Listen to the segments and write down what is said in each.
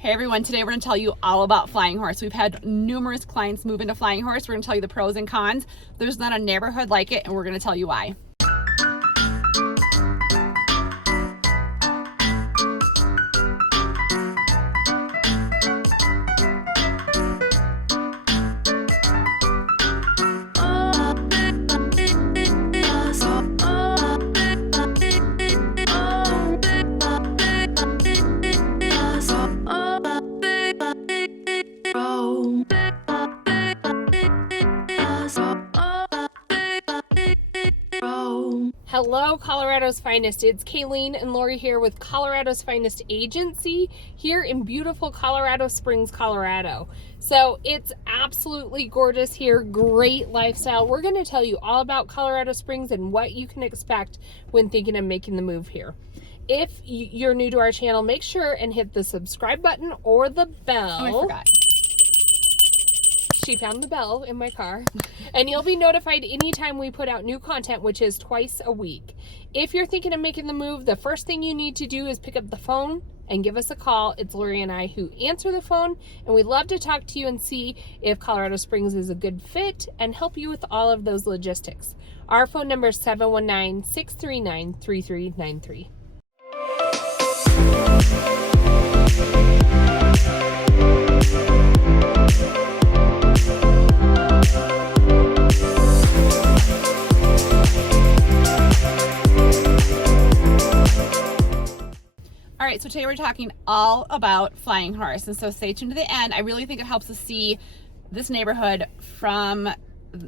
Hey everyone, today we're going to tell you all about Flying Horse. We've had numerous clients move into Flying Horse. We're going to tell you the pros and cons. There's not a neighborhood like it, and we're going to tell you why. Hello, Colorado's Finest. It's Kalene and Laurie here with Colorado's Finest Agency here in beautiful Colorado Springs, Colorado. So it's absolutely gorgeous here, great lifestyle. We're going to tell you all about Colorado Springs and what you can expect when thinking of making the move here. If you're new to our channel, make sure and hit the subscribe button or the bell. Oh, I forgot. She found the bell in my car, and you'll be notified anytime we put out new content, which is twice a week. If you're thinking of making the move, the first thing you need to do is pick up the phone and give us a call. It's Laurie and I who answer the phone, and we'd love to talk to you and see if Colorado Springs is a good fit and help you with all of those logistics. Our phone number is 719-639-3393. All right, so today we're talking all about Flying Horse, and so stay tuned to the end. I really think it helps us see this neighborhood from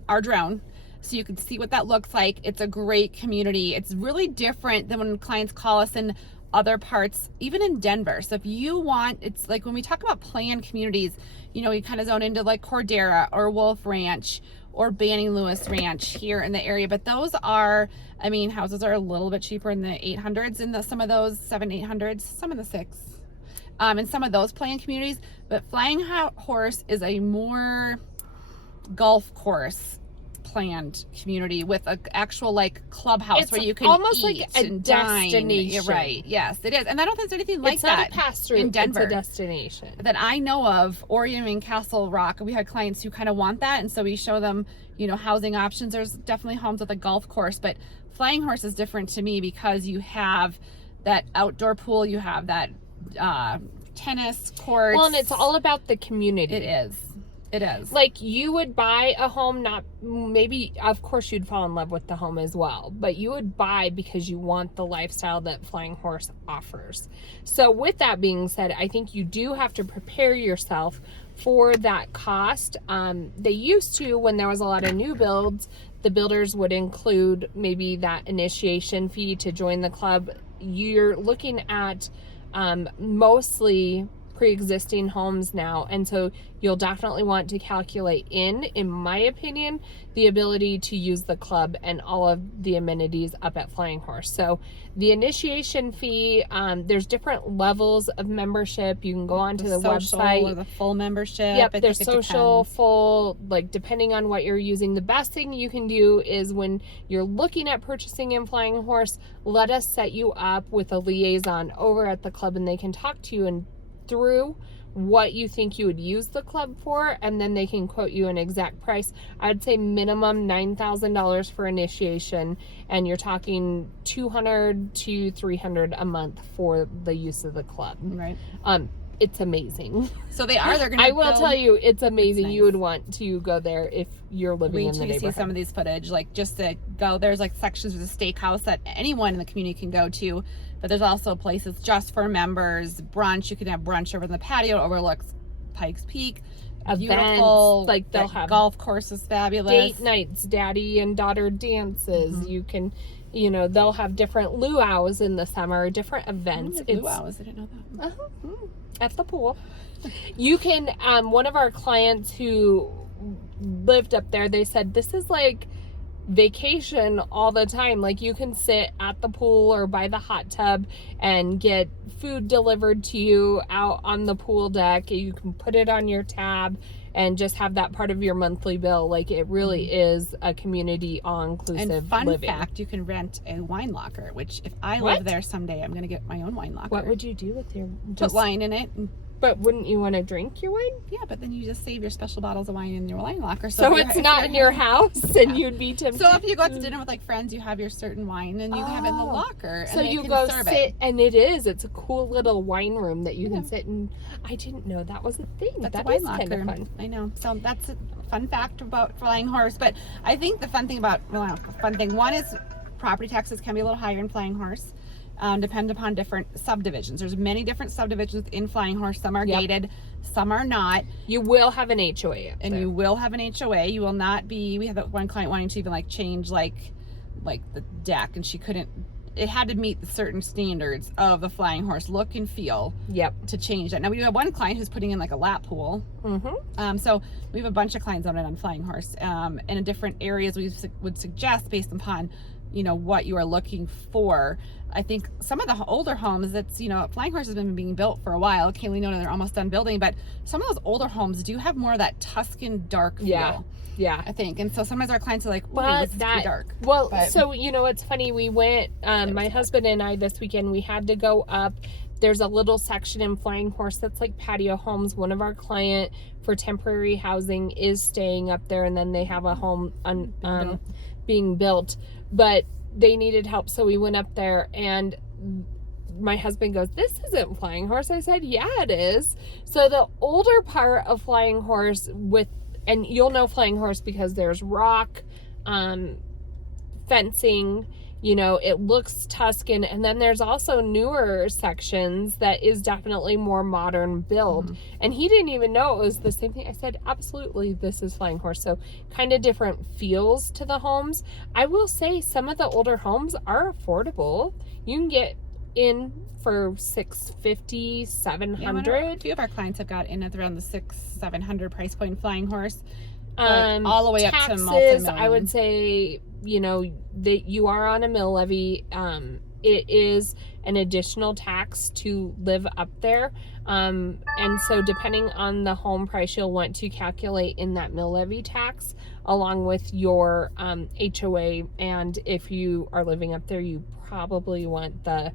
our drone, so you can see what that looks like. It's a great community. It's really different than when clients call us in other parts, even in Denver. So if you want, it's like when we talk about planned communities, you know, we kind of zone into like Cordera or Wolf Ranch or Banning Lewis Ranch here in the area, but those are, I mean, houses are a little bit cheaper in the 800s in some of those 700-800s, some in the 6, and some of those planned communities. But Flying Horse is a more golf course planned community with an actual like clubhouse it's where you can almost eat like a and dine. destination. You're right. Yes, it is. And I don't think there's anything like it's that not a pass-through in Denver. It's a destination That I know of, or even in Castle Rock. We had clients who kind of want that, and so we show them, you know, housing options. There's definitely homes with a golf course, but Flying Horse is different to me because you have that outdoor pool, you have that tennis court. Well, and it's all about the community. It is. It is. Like, you would buy a home, not maybe, of course you'd fall in love with the home as well, but you would buy because you want the lifestyle that Flying Horse offers. So with that being said, I think you do have to prepare yourself for that cost. They used to, when there was a lot of new builds, the builders would include maybe that initiation fee to join the club. You're looking at mostly pre-existing homes now, and so you'll definitely want to calculate in my opinion, the ability to use the club and all of the amenities up at Flying Horse. So the initiation fee, there's different levels of membership. You can go onto the website or the full membership. Yep, there's social, full, like depending on what you're using. The best thing you can do is when you're looking at purchasing in Flying Horse, let us set you up with a liaison over at the club, and they can talk to you and through what you think you would use the club for, and then they can quote you an exact price. I'd say minimum $9,000 for initiation, and you're talking $200 to $300 a month for the use of the club. Right. It's amazing. So they're gonna I will tell you, it's amazing. Nice. You would want to go there if you're living in the neighborhood. See some of these footage, like just to go, there's like sections of the steakhouse that anyone in the community can go to, but there's also places just for members. Brunch, you can have brunch over in the patio, overlooks Pikes Peak. Beautiful, like they'll have golf course is fabulous. Date nights, daddy and daughter dances. Mm-hmm. You can, you know, they'll have different luau's in the summer, different events. Luau's, I didn't know that. Uh-huh. At the pool. You can, one of our clients who lived up there, they said this is like vacation all the time. Like, you can sit at the pool or by the hot tub and get food delivered to you out on the pool deck. You can put it on your tab and just have that part of your monthly bill. Like, it really is a community all-inclusive and fun living. fact, you can rent a wine locker, which if I live there someday, I'm going to get my own wine locker. What would you do with your... Put wine in it and But wouldn't you want to drink your wine? Yeah, but then you just save your special bottles of wine in your wine locker. So it's not in your house and you'd be tempted. So if you go out to dinner with like friends, you have your certain wine and you can have it in the locker. So and you go sit, and it's a cool little wine room that you can sit in. I didn't know that was a thing. That's that a wine is locker. kind of fun. I know. So that's a fun fact about Flying Horse. But I think the fun thing about, one is property taxes can be a little higher in Flying Horse. Depend upon different subdivisions. There's many different subdivisions in Flying Horse. Some are gated, some are not. You will have an HOA up there. You will have an HOA. You will not be, we had that one client wanting to even like change like the deck, and she couldn't, it had to meet certain standards of the Flying Horse look and feel to change that. Now we do have one client who's putting in like a lap pool. So we have a bunch of clients on Flying Horse. And in different areas we would suggest based upon what you are looking for. I think some of the older homes, that's, Flying Horse has been being built for a while. Kalene, they're almost done building, but some of those older homes do have more of that Tuscan dark feel. Yeah. I think. And so sometimes our clients are like, well, this is too dark. Well, so, it's funny. We went, my husband and I this weekend, we had to go up. There's a little section in Flying Horse that's like patio homes. One of our client for temporary housing is staying up there, and then they have a home being built. But they needed help, so we went up there, and my husband goes, "This isn't Flying Horse." I said, "Yeah, it is." So the older part of Flying Horse and you'll know Flying Horse because there's rock, fencing, it looks Tuscan, and then there's also newer sections that is definitely more modern build. And he didn't even know it was the same thing. I said, absolutely, this is Flying Horse. So kind of different feels to the homes. I will say some of the older homes are affordable. You can get in for $650, $700. A few of our clients have got in at around the $600-$700 price point Flying Horse. All the way up to multi-million. I would say, that you are on a mill levy. It is an additional tax to live up there. And so depending on the home price, you'll want to calculate in that mill levy tax along with your HOA. And if you are living up there, you probably want the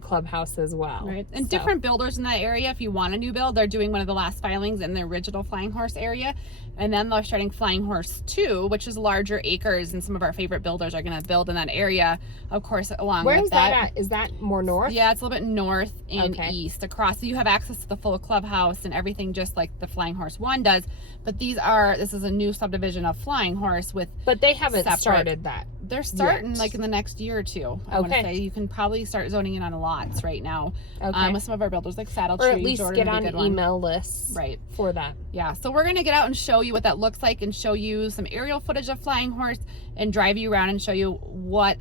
clubhouse as well. Right. And different builders in that area, if you want a new build, they're doing one of the last filings in the original Flying Horse area. And then they're starting Flying Horse 2, which is larger acres, and some of our favorite builders are going to build in that area, of course, along with that. Where is that at? Is that more north? Yeah, it's a little bit north and east across. So you have access to the full clubhouse and everything just like the Flying Horse 1 does. But this is a new subdivision of Flying Horse with But they haven't started that. They're starting like in the next year or two. I want to say you can probably start zoning in on lots right now. With some of our builders like Saddle Tree. Or at least get on email lists for that. Yeah. So we're going to get out and show you what that looks like and show you some aerial footage of Flying Horse and drive you around and show you what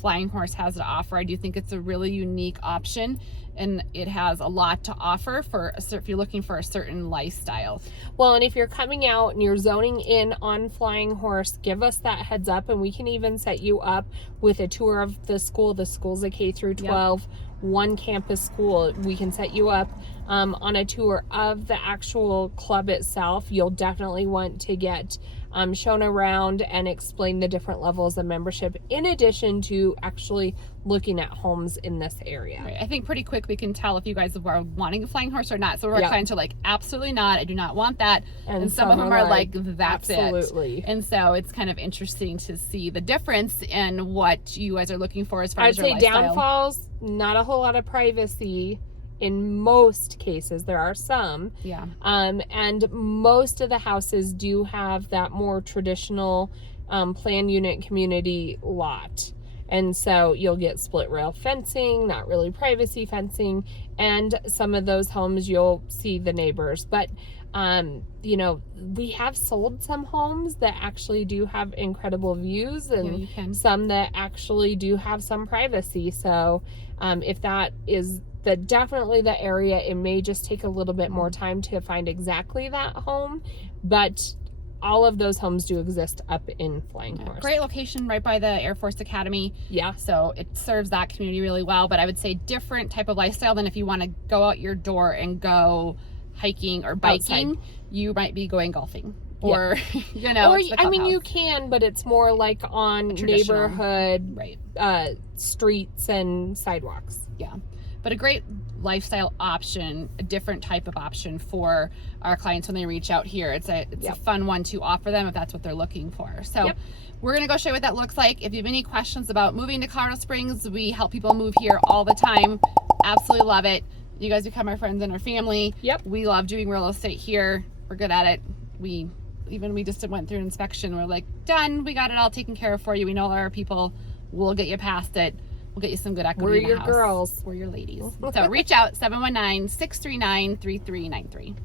Flying Horse has to offer. I do think it's a really unique option, and it has a lot to offer if you're looking for a certain lifestyle. Well, and if you're coming out and you're zoning in on Flying Horse, give us that heads up, and we can even set you up with a tour of the school. The school's a K through 12, one campus school. We can set you up on a tour of the actual club itself. You'll definitely want to get shown around and explain the different levels of membership, in addition to actually looking at homes in this area. Right. I think pretty quick we can tell if you guys are wanting a Flying Horse or not. So our clients are like, absolutely not, I do not want that. And some of them are like, that's absolutely. And so it's kind of interesting to see the difference in what you guys are looking for as far as your lifestyle. Downfalls, not a whole lot of privacy. In most cases, there are some. Yeah. And most of the houses do have that more traditional plan unit community lot. And so you'll get split rail fencing, not really privacy fencing. And some of those homes you'll see the neighbors. But, we have sold some homes that actually do have incredible views, and some that actually do have some privacy. So if that is definitely the area, it may just take a little bit more time to find exactly that home, but all of those homes do exist up in Flying Horse. Great location right by the Air Force Academy. Yeah. So it serves that community really well, but I would say different type of lifestyle than if you want to go out your door and go hiking or biking. Outside. You might be going golfing. Or, or you can, but it's more like on neighborhood streets and sidewalks. Yeah. But a great lifestyle option, a different type of option for our clients when they reach out here. It's a fun one to offer them if that's what they're looking for. So we're going to go show you what that looks like. If you have any questions about moving to Colorado Springs, we help people move here all the time. Absolutely love it. You guys become our friends and our family. We love doing real estate here. We're good at it. We just went through an inspection. We're like, done. We got it all taken care of for you. We know our people. We'll get you past it. We'll get you some good equity in the house. We're your girls. We're your ladies. So reach out, 719-639-3393.